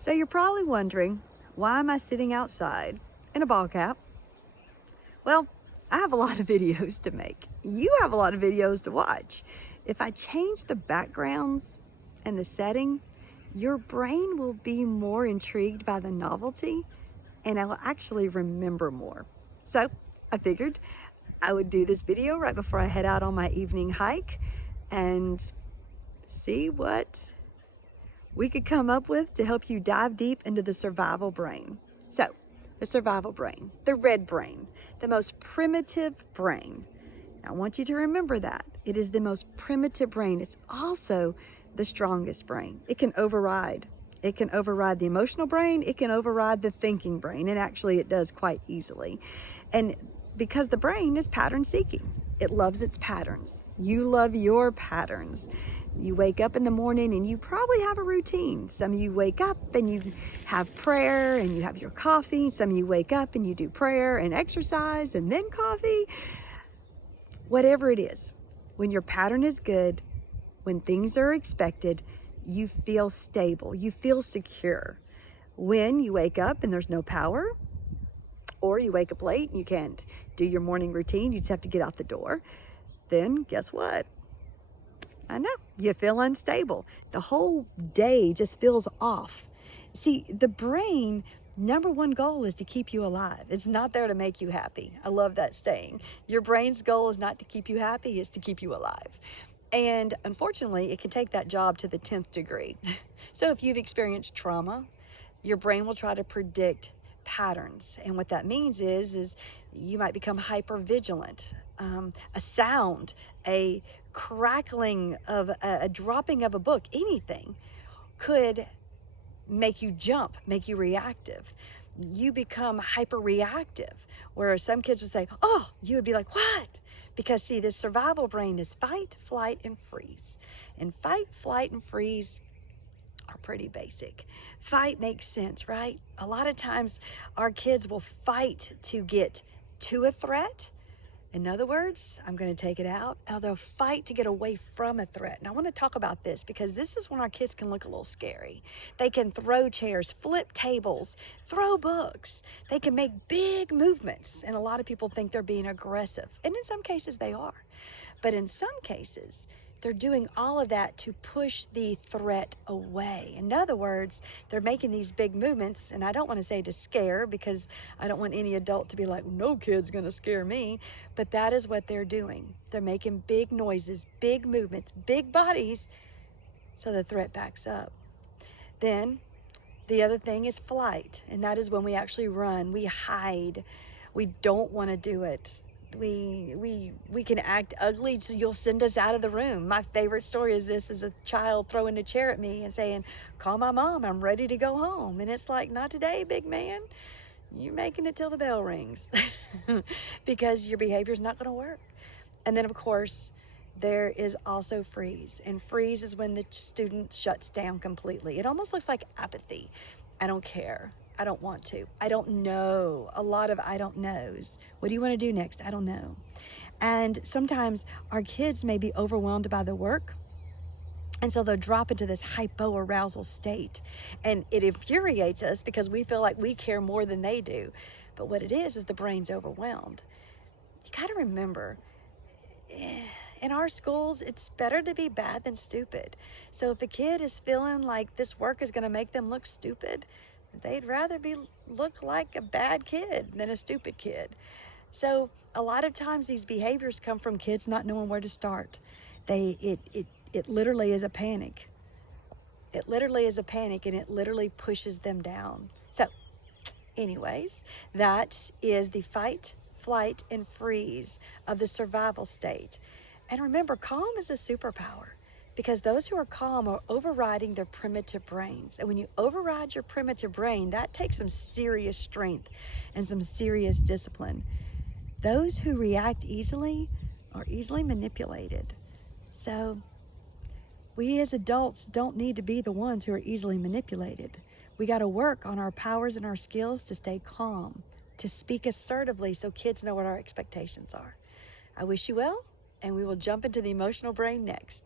So you're probably wondering, why am I sitting outside in a ball cap? Well, I have a lot of videos to make. You have a lot of videos to watch. If I change the backgrounds and the setting, your brain will be more intrigued by the novelty and I will actually remember more. So I figured I would do this video right before I head out on my evening hike and see what we could come up with to help you dive deep into the survival brain. So, the survival brain, the red brain, the most primitive brain. I want you to remember that. It is the most primitive brain. It's also the strongest brain. It can override. It can override the emotional brain. It can override the thinking brain. And actually, it does quite easily. And because the brain is pattern seeking, it loves its patterns. You love your patterns. You wake up in the morning and you probably have a routine. Some of you wake up and you have prayer and you have your coffee. Some of you wake up and you do prayer and exercise and then coffee. Whatever it is, when your pattern is good, when things are expected, you feel stable, you feel secure. When you wake up and there's no power, or you wake up late and you can't do your morning routine, you just have to get out the door, then guess what? I know, you feel unstable. The whole day just feels off. See, the brain, number one goal is to keep you alive. It's not there to make you happy. I love that saying. Your brain's goal is not to keep you happy, it's to keep you alive. And unfortunately, it can take that job to the 10th degree. So if you've experienced trauma, your brain will try to predict patterns. And what that means is you might become hyper vigilant. A sound, a crackling of a dropping of a book, anything could make you jump, make you reactive. You become hyper reactive, where some kids would say, oh, you would be like, what? Because see, this survival brain is fight, flight, and freeze. And fight, flight, and freeze are pretty basic. Fight makes sense, right? A lot of times our kids will fight to get to a threat. In other words, I'm going to take it out. They'll fight to get away from a threat. And I want to talk about this because this is when our kids can look a little scary. They can throw chairs, flip tables, throw books. They can make big movements. And a lot of people think they're being aggressive. And in some cases they are. But in some cases, they're doing all of that to push the threat away. In other words, they're making these big movements, and I don't want to say to scare because I don't want any adult to be like, no kid's going to scare me, but that is what they're doing. They're making big noises, big movements, big bodies, so the threat backs up. Then the other thing is flight, and that is when we actually run, we hide, we don't want to do it. We can act ugly, so you'll send us out of the room. My favorite story is this: is a child throwing a chair at me and saying, call my mom, I'm ready to go home. And it's like, not today, big man. You're making it till the bell rings because your behavior is not going to work. And then of course there is also freeze, and freeze is when the student shuts down completely. It almost looks like apathy. I don't care. I don't want to. I don't know. A lot of I don't knows. What do you want to do next? I don't know. And sometimes our kids may be overwhelmed by the work, and so they'll drop into this hypoarousal state. And it infuriates us because we feel like we care more than they do. But what it is the brain's overwhelmed. You got to remember, in our schools, it's better to be bad than stupid. So if a kid is feeling like this work is going to make them look stupid, they'd rather look like a bad kid than a stupid kid. So a lot of times these behaviors come from kids not knowing where to start. It literally is a panic. It literally is a panic, and it literally pushes them down. So anyways, that is the fight, flight, and freeze of the survival state. And remember, calm is a superpower, because those who are calm are overriding their primitive brains. And when you override your primitive brain, that takes some serious strength and some serious discipline. Those who react easily are easily manipulated. So we as adults don't need to be the ones who are easily manipulated. We got to work on our powers and our skills to stay calm, to speak assertively so kids know what our expectations are. I wish you well, and we will jump into the emotional brain next.